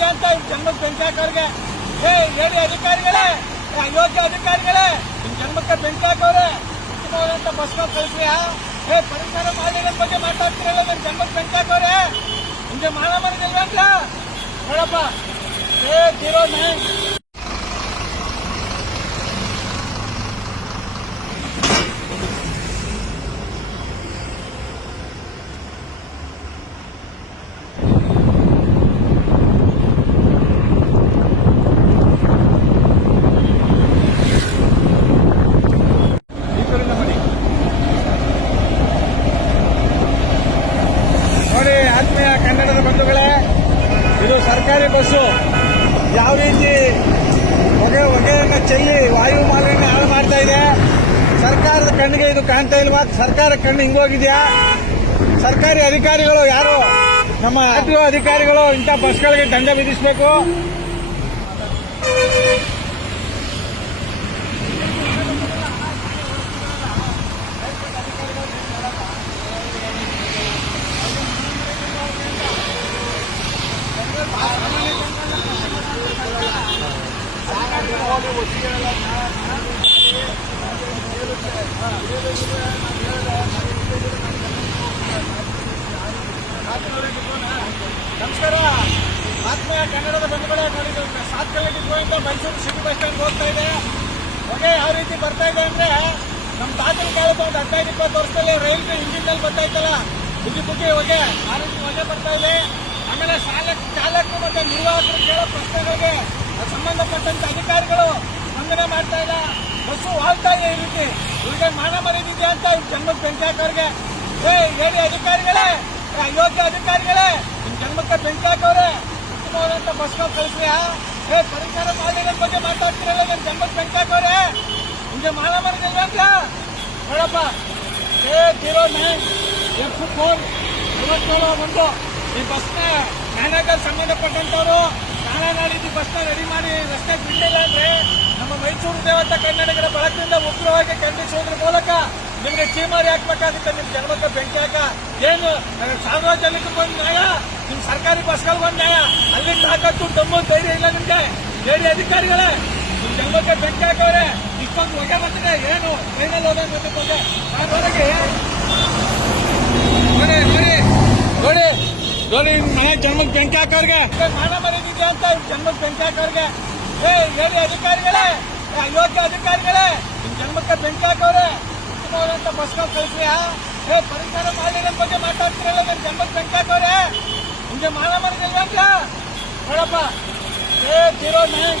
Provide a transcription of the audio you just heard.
ಇದೆಯಾ ಅಂತ ಜನ್ಮಕ್ಕೆ ಬೆಂಕಿ ಹಾಕೋರ್ಗೆ. ಏ, ಹೇಳಿ ಅಧಿಕಾರಿಗಳೇ ಅಯೋಗ್ಯ ಅಧಿಕಾರಿಗಳೇ, ನಿಮ್ ಜನ್ಮಕ್ಕೆ ಬೆಂಕಿ ಹಾಕೋರೆ. ಉತ್ತಮವಾದಂತ ಬಸ್ ಕಳಿಸ್ರಿಯಾ ಹೇ ಪರಿಸರ ಮಾಲಿನ್ಯದ ಬಗ್ಗೆ ಮಾತಾಡ್ತಿರಲ್ಲ, ನಿಮ್ ಜನ್ಮಕ್ಕೆ ಬೆಂಕಿ ಹಾಕೋರೆ. ನಿಮ್ಗೆ ಮಾನ ಮರದಿಲ್ವೇಂದ್ರ ನೋಡಪ್ಪ. ಏ, ಜೀರೋ ನೈನ್ ನೋಡಿ ಆತ್ಮೀಯ ಕನ್ನಡದ ಬಂಧುಗಳೇ ಇದು ಸರ್ಕಾರಿ ಬಸ್ಸು ಯಾವ ರೀತಿ ಹೊಗೆ ಹೊಗೆಯನ್ನು ಚೆಲ್ಲಿ ವಾಯು ಮಾಲಿನ್ಯ ಹಾಳು ಮಾಡ್ತಾ ಇದೆ? ಸರ್ಕಾರದ ಕಣ್ಣಿಗೆ ಇದು ಕಾಣ್ತಾ ಇಲ್ವಾ? ಸರ್ಕಾರ ಕಣ್ಣು ಹಿಂಗೋಗಿದೆಯಾ ಸರ್ಕಾರಿ ಅಧಿಕಾರಿಗಳು ಯಾರು? ನಮ್ಮ ಆರ್ ಅಧಿಕಾರಿಗಳು ಇಂಥ ಬಸ್ಗಳಿಗೆ ದಂಡ ವಿಧಿಸಬೇಕು? ನಮಸ್ಕಾರ. ಆತ್ಮೀಯ ಕನ್ನಡದ ಬಂಧುಗಳೇ ನೋಡಿದ್ರು ಸಾತ್ಕಳ್ಳಿ ಡಿಪೋಯಿಂದ ಮೈಸೂರು ಸಿಟಿ ಬಸ್ ಸ್ಟ್ಯಾಂಡ್ ಹೋಗ್ತಾ ಇದೆ. ಹೊಗೆ ಯಾವ ರೀತಿ ಬರ್ತಾ ಇದೆ ಅಂದ್ರೆ ನಮ್ಮ ತಾತನ ಕಾಲದ ಒಂದು ಹದಿನೈದು, ಇಪ್ಪತ್ತು ವರ್ಷದಲ್ಲಿ ರೈಲ್ವೆ ಇಂಜಿನ್ನಲ್ಲಿ ಬರ್ತಾ ಇತ್ತಲ್ಲ ಬುದ್ಧಿ ಬುದ್ಧಿ ಹೊಗೆ, ಆ ರೀತಿ ಹೊಗೆ ಬರ್ತಾ ಇದೆ. ಆಮೇಲೆ ಚಾಲಕ ಚಾಲಕರು ಮತ್ತೆ ನಿರ್ವಾಹಕರು ಕೇಳೋ ಪ್ರಶ್ನೆಗಳಿಗೆ ಸಂಬಂಧಪಟ್ಟಂತ ಅಧಿಕಾರಿಗಳು ಸ್ಪಂದನೆ ಮಾಡ್ತಾ ಇಲ್ಲ. ಬಸ್ಸು ವಾಳ್ತಾ ಇದೆ ಈ ರೀತಿ. ಇವ್ರಿಗೆ ಮಾನ ಮರ್ಯಾದಿದೆಯಾ ಅಂತ ಇವ್ರ ಜನ್ಮಕ್ಕೆ ಬೆಂಕಿ ಹಾಕೋರ್ಗೆ ಏ, ಹೇಳಿ ಅಧಿಕಾರಿಗಳೇ. ಅಯೋಗ್ಯ ಅಧಿಕಾರಿಗಳೇ. ನಿಮ್ ಜನ್ಮಕ್ಕೆ ಬೆಂಕಿ ಹಾಕೋರೆ ಉತ್ತಮವಾದಂತ ಬಸ್ ಕಳಿಸ್ರಿಯಾ ಏ, ಪರಿಸರ ಮಾಲಿನ್ಯದ ಬಗ್ಗೆ ಮಾತಾಡ್ತಿರಲ್ಲ, ನಿಮ್ ಜನ್ಮಕ್ಕೆ ಬೆಂಕಿ ಹಾಕೋರೆ ನಿಮ್ಗೆ ಮಾನ ಮರದಿಲ್ವೇಂದ್ರ ನೋಡಪ್ಪ ಏ ಜೀರೋ ನೈನ್ ಎಫ್ ಫೋರ್ ಐವತ್ತೇಳು ಒಂದು. ಈ ಬಸ್ನ ಮ್ಯಾನೇಜರ್ ಸಂಬಂಧಪಟ್ಟಂತವರು ನಾಳೆ ನಾಡಿದ್ದು ಬಸ್ನ ರೆಡಿ ಮಾಡಿ ರಸ್ತೆ ಬಿಟ್ಟಿಲ್ಲ ಅಂದ್ರೆ ನಮ್ಮ ಮೈಸೂರು ದೇವತ ಕನ್ನಡಿಗರ ಬಳಕದಿಂದ ಉಗ್ರವಾಗಿ ಖಂಡಿಸುವುದರ ಮೂಲಕ ನಿಮಗೆ ಚೀಮಾರಿ ಹಾಕ್ಬೇಕಾಗುತ್ತೆ ನಿಮ್ ಜನ್ಮಕ್ಕೆ ಬೆಂಕಿ ಹಾಕ. ಏನು ಸಾರ್ವಜನಿಕ ಒಂದು ನ್ಯಾಯ, ನಿಮ್ ಸರ್ಕಾರಿ ಬಸ್ಗಳಿಗೆ ಒಂದು ನ್ಯಾಯ. ಅಲ್ಲಿ ತಾಕತ್ತು ದಮ್ಮು ಧೈರ್ಯ ಇಲ್ಲ ನಿಮ್ಗೆ. ಹೇಳಿ ಅಧಿಕಾರಿಗಳೇ, ನಿಮ್ ಜನ್ಮಕ್ಕೆ ಬೆಂಕಿ ಹಾಕವ್ರೆ. ಇಪ್ಪತ್ತು ಹೊಗೆ ಬಂದಿದೆ, ಏನು ಫೈನಲ್ ಹೋದಂಗೆ ಬಂದಿದ್ದೆ ನಾನು ನೋಡಿ ನೋಡಿ ನೋಡಿ ಮನೆ ಜನ್ಮಕ್ಕೆ ಬೆಂಕಿ ಹಾಕೋರ್ಗೆ ಮಾನ ಮರ್ಯಾದಿದೆಯಾ ಅಂತ ಜನ್ಮಕ್ಕೆ ಬೆಂಕಿ ಹಾಕೋರ್ಗೆ ಏ ಹೇಳಿ ಅಧಿಕಾರಿಗಳೇ. ಅಯೋಗ್ಯ ಅಧಿಕಾರಿಗಳೇ. ನಿಮ್ ಜನ್ಮಕ್ಕೆ ಬೆಂಕಿ ಹಾಕೋರೆ. ಉತ್ತಮವಾದಂತ ಬಸ್ಗಳು ಕಳಿಸ್ರಿ ಏ ಪರಿಸರ ಮಾಲಿನ್ಯದ ಬಗ್ಗೆ ಮಾತಾಡ್ತಿರಲ್ಲ, ನಿಮ್ ಜನ್ಮಕ್ಕೆ ಬೆಂಕಿ ಹಾಕೋರೆ. ನಿಮ್ಗೆ ಮಾನ ಮರ್ಯಾದಿಲ್ವೇಂದ್ರ ನೋಡಪ್ಪ. ಏ ಜೀರೋ ನೈನ್